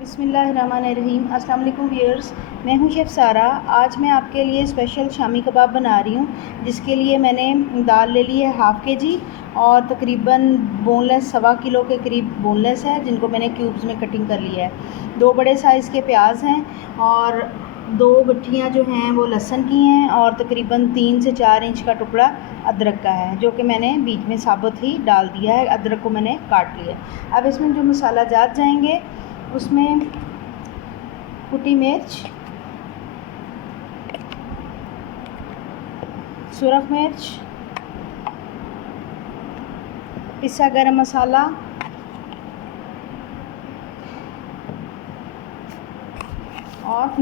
बिस्मिल्लाहिर्रहमानिर्रहीम। अस्सलाम वालेकुम व्यूअर्स, मैं हूं शेफ़ सारा। आज मैं आपके लिए स्पेशल शामी कबाब बना रही हूं, जिसके लिए मैंने दाल ले ली है हाफ़ के जी और तकरीबन बोनलेस 1.25 किलो के करीब बोनलेस है, जिनको मैंने क्यूब्स में कटिंग कर लिया है। 2 बड़े साइज़ के प्याज हैं और 2 गट्ठियाँ जो हैं वो लहसुन की हैं और तकरीबन 3 से 4 इंच का टुकड़ा अदरक का है, जो कि मैंने बीच में साबुत ही डाल दिया है। अदरक को मैंने काट लिया। अब इसमें जो मसाला जात जाएंगे उसमें कुटी मिर्च, सुरख मिर्च, पिसा गरम मसाला और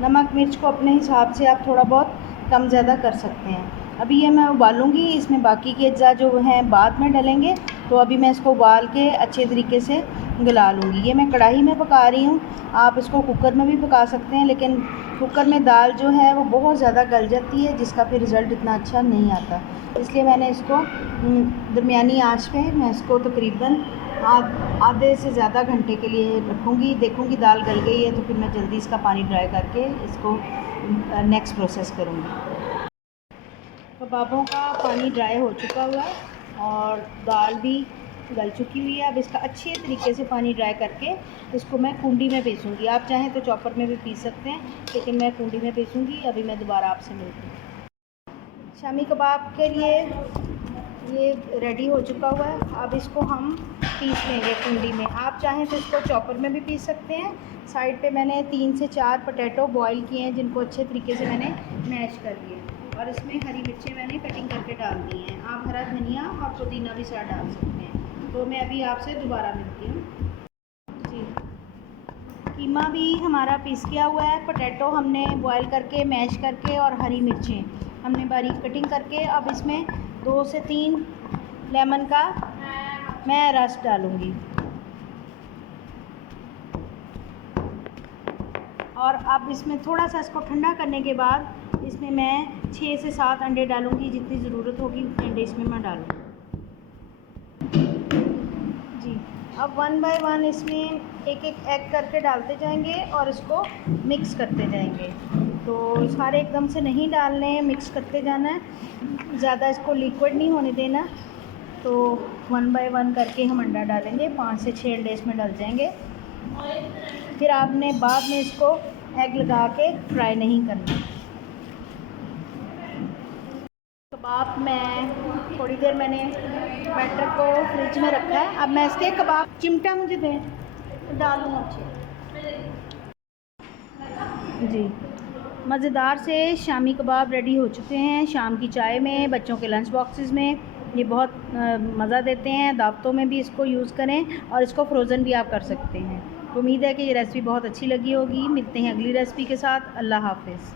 नमक मिर्च को अपने हिसाब से आप थोड़ा बहुत कम ज़्यादा कर सकते हैं। अभी ये मैं उबालूँगी, इसमें बाकी के अज्जा जो हैं बाद में डलेंगे, तो अभी मैं इसको उबाल के अच्छे तरीके से गला लूँगी। ये मैं कढ़ाई में पका रही हूँ, आप इसको कुकर में भी पका सकते हैं, लेकिन कुकर में दाल जो है वो बहुत ज़्यादा गल जाती है, जिसका फिर रिज़ल्ट इतना अच्छा नहीं आता। इसलिए मैंने इसको दरमियानी आँच पे मैं इसको तकरीबन आधे से ज़्यादा घंटे के लिए रखूँगी। देखूँगी दाल गल गई है तो फिर मैं जल्दी इसका पानी ड्राई करके इसको नेक्स्ट प्रोसेस करूँगी। कबाबों का पानी ड्राई हो चुका हुआ है और दाल भी गल चुकी हुई है। अब इसका अच्छे तरीके से पानी ड्राई करके इसको मैं कुंडी में पीसूँगी। आप चाहें तो चॉपर में भी पीस सकते हैं, लेकिन मैं कुंडी में पीसूँगी। अभी मैं दोबारा आपसे मिलती हूँ। शामी कबाब के लिए ये रेडी हो चुका हुआ है। अब इसको हम पीस लेंगे कुंडी में। आप चाहें तो इसको चॉपर में भी पीस सकते हैं। साइड पे मैंने 3 से 4 पोटैटो बॉईल किए हैं, जिनको अच्छे तरीके से मैंने मैश कर लिया और इसमें हरी मिर्चें मैंने कटिंग करके डाल दी हैं। आप हरा धनिया और पुदीना भी साथ डाल सकते हैं। तो मैं अभी आपसे दोबारा मिलती हूँ जी। कीमा भी हमारा पीस किया हुआ है। पोटैटो हमने बॉईल करके मैश करके और हरी मिर्चें हमने बारीक कटिंग करके अब इसमें 2 से 3 लेमन का मैं रस डालूँगी और अब इसमें थोड़ा सा इसको ठंडा करने के बाद इसमें मैं 6 से 7 अंडे डालूँगी। जितनी ज़रूरत होगी उतने अंडे इसमें मैं डालूँगी जी। अब 1 बाय 1 इसमें एक एग करके डालते जाएंगे और इसको मिक्स करते जाएंगे। तो सारे एकदम से नहीं डालने हैं, मिक्स करते जाना है, ज़्यादा इसको लिक्विड नहीं होने देना। तो 1 बाय 1 करके हम अंडा डालेंगे। 5 से 6 अंडे इसमें डल जाएंगे। फिर आपने बाद में इसको एग लगा के फ्राई नहीं करना। कबाब में थोड़ी देर मैंने बैटर को फ्रिज में रखा है। अब मैं इसके कबाब चिमटा मुझे दें डालूँ अच्छे जी। मज़ेदार से शामी कबाब रेडी हो चुके हैं। शाम की चाय में, बच्चों के लंच बॉक्सेस में ये बहुत मज़ा देते हैं। दावतों में भी इसको यूज़ करें और इसको फ्रोज़न भी आप कर सकते हैं। उम्मीद है कि ये रेसिपी बहुत अच्छी लगी होगी। मिलते हैं अगली रेसिपी के साथ। अल्लाह हाफ़िज़।